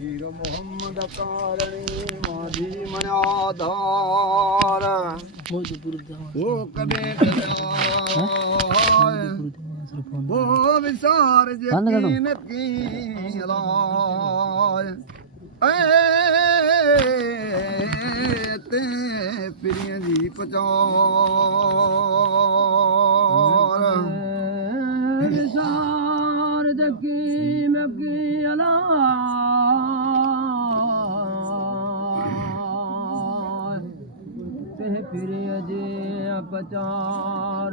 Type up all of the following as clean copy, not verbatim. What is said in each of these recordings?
हीर मोहम्मद कारणी माझी मनाधार वो कदे वो विसार यकीन की लाय ते प्रिय जी पचार विसार यकीन की लाय ते प्रिय जी पचार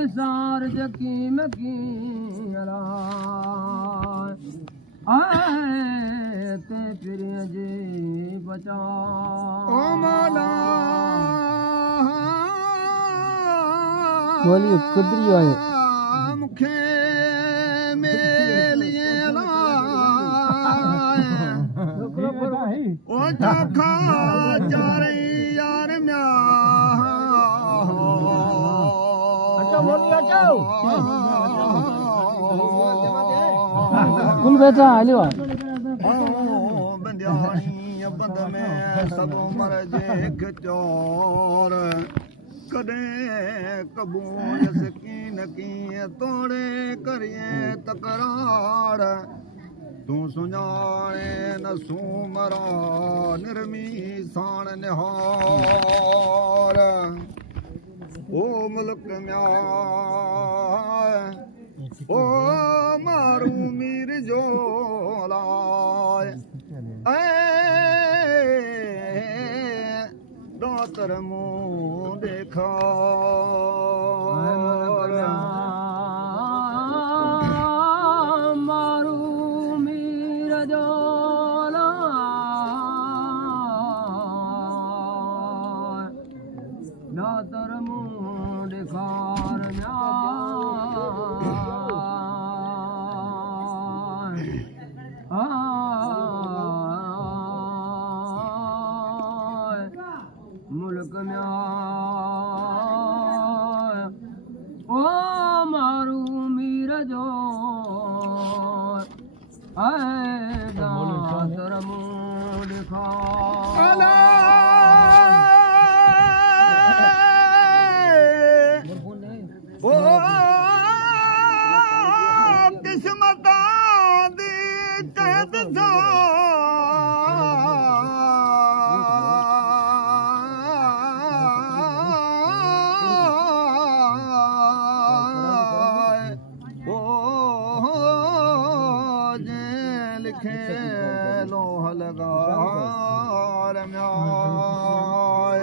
विसार जकीम की आए ते फिर जी बचा ओ मौला बोलिए कुदरी आयो मुखे मेलिए ओ चखा चारे यार म्या कुल बेटा आलियो बंदियाणी बंद में सब मर जे चोर कदे कबूल सकीन की तोड़े करिए तकरार तू सुञाणे न सूमरा निर्मी साण निहार ओ मुल्क म्याय ओ मारू मीर जो लाय दातर मुँह देखा मारू मीर जो दातर मुँह दिखार मुल्क ओ मारू मीर जो दातर मुँह दिखार किस्मत दी कैद लिखे लोह लगार म्याय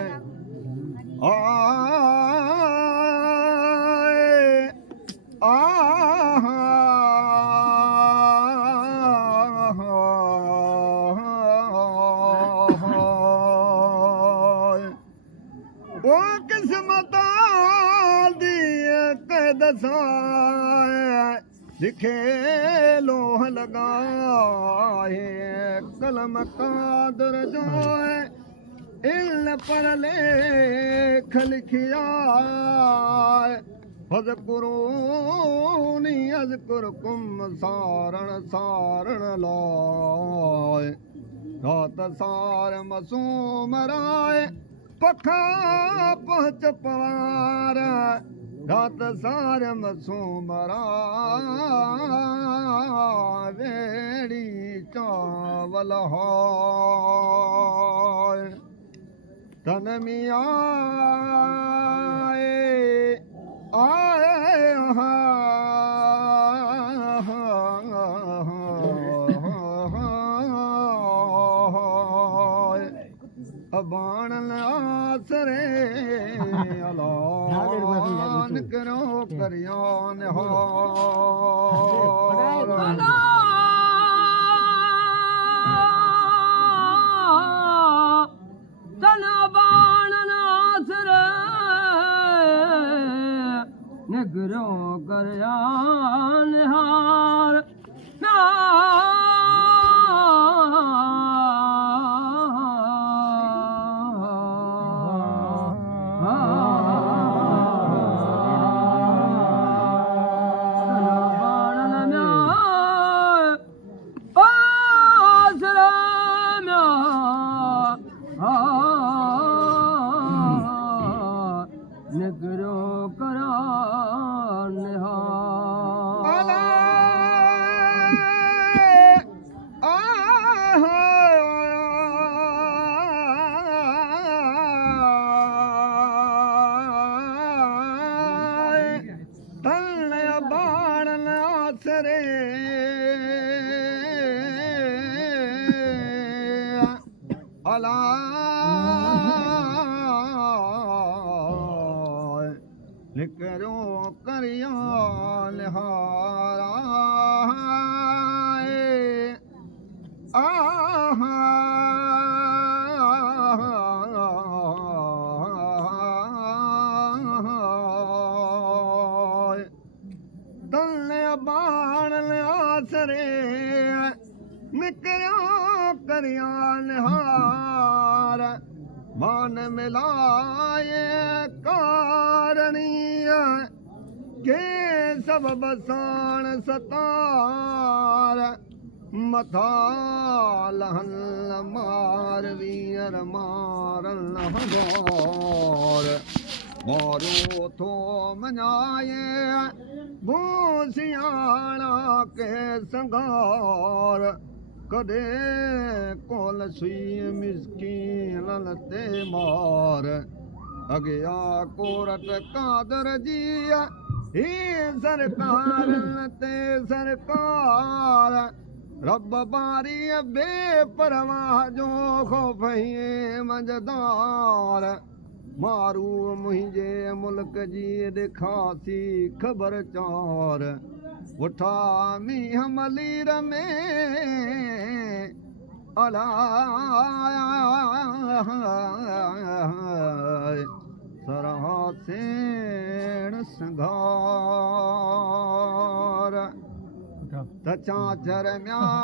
वो किस्मत दी कैद लिखे लोह लगाए कलम कादर जो इल्म पर लेख लिखिया फज़कुरूनी अज़कुरकुम सारण सारण लाए रात सार मसूम राय पखा पहुँच पवार रात सार मसूम वेड़ी चावल हाय तन मिया बाण आसरे अलान करो करियान हो तना बाण आसरे निगरो करियान हार अला निकरो करिया निहारा तल्ले बाण आसरे निकरो करिया निहार मान मिलाए कारणीय के सब बसान सतार मथा लहन मार वीर मारन हजोर मारो थो मनाए भूसियाणा के संगार कदे कोल सुई मिसकीन लते मार अगया कोरट कादर जिया ही सरकार ते सरकार रब बारी बेपरवाह जो खौफ ही मजदार मारू मुंहिंजे मुल्क जी दिखासी ख़बर चार उठा मींह मलीर में अला सरहा सेण संघार त चांचर म्याला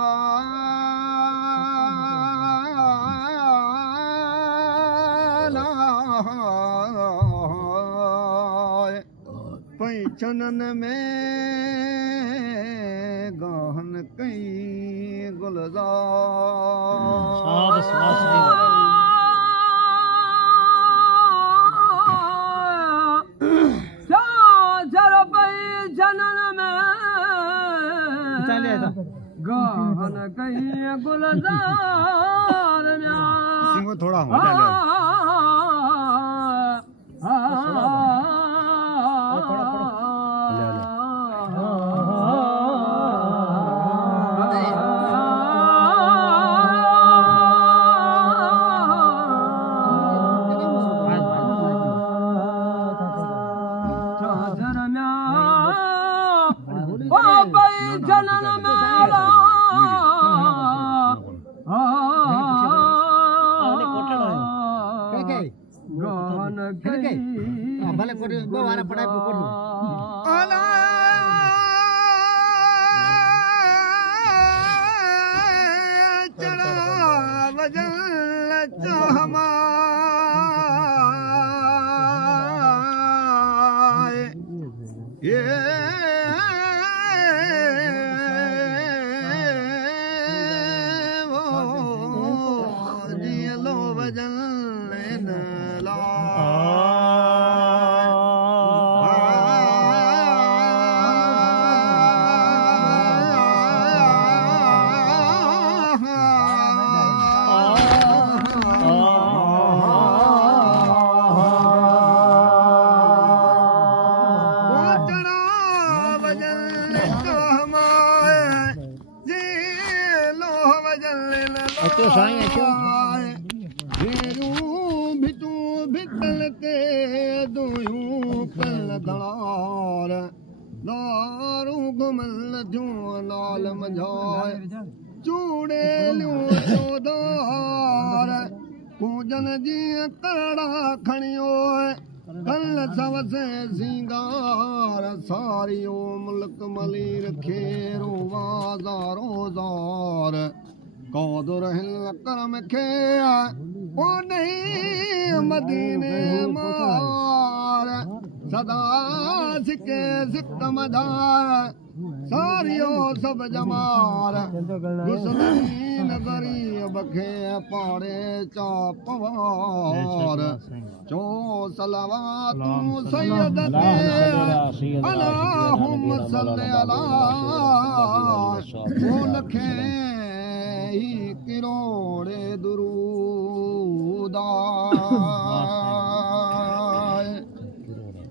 पैचनन में गहन कई गुलजार गहन कई गुलजार सिंह थोड़ा जनन मेला गहन कई भले कोटे बारा पढ़ाई पे कोट अला चढ़ा वजन चाहमा ये अच्छो साईं अच्छो भितू भितल ते दोयूं कल दलार दारू घुमल थियूं लाल मझाए चूड़े लियूं चौधार पूजन जी करड़ा खणियो कल सवसे सिंगार सारियो मुल्क मली रखे रोज़ारो ज़ार कौदुर हिल करम खे ओ नहीं मदीने मार सदा सिके सिक मदार सारियो सब जमार गुसलीन गरीब खे पाड़े चा पवार चो सलवातू सैयद ते अलाहुम सल्ली अला बोल खे किरोड़े दुरूदा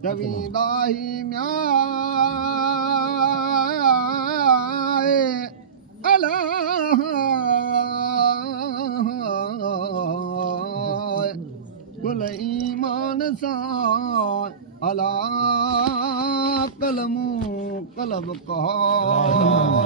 जवीदा ही म्याए अला दिल ईमान सा अला कलमू कलब कहा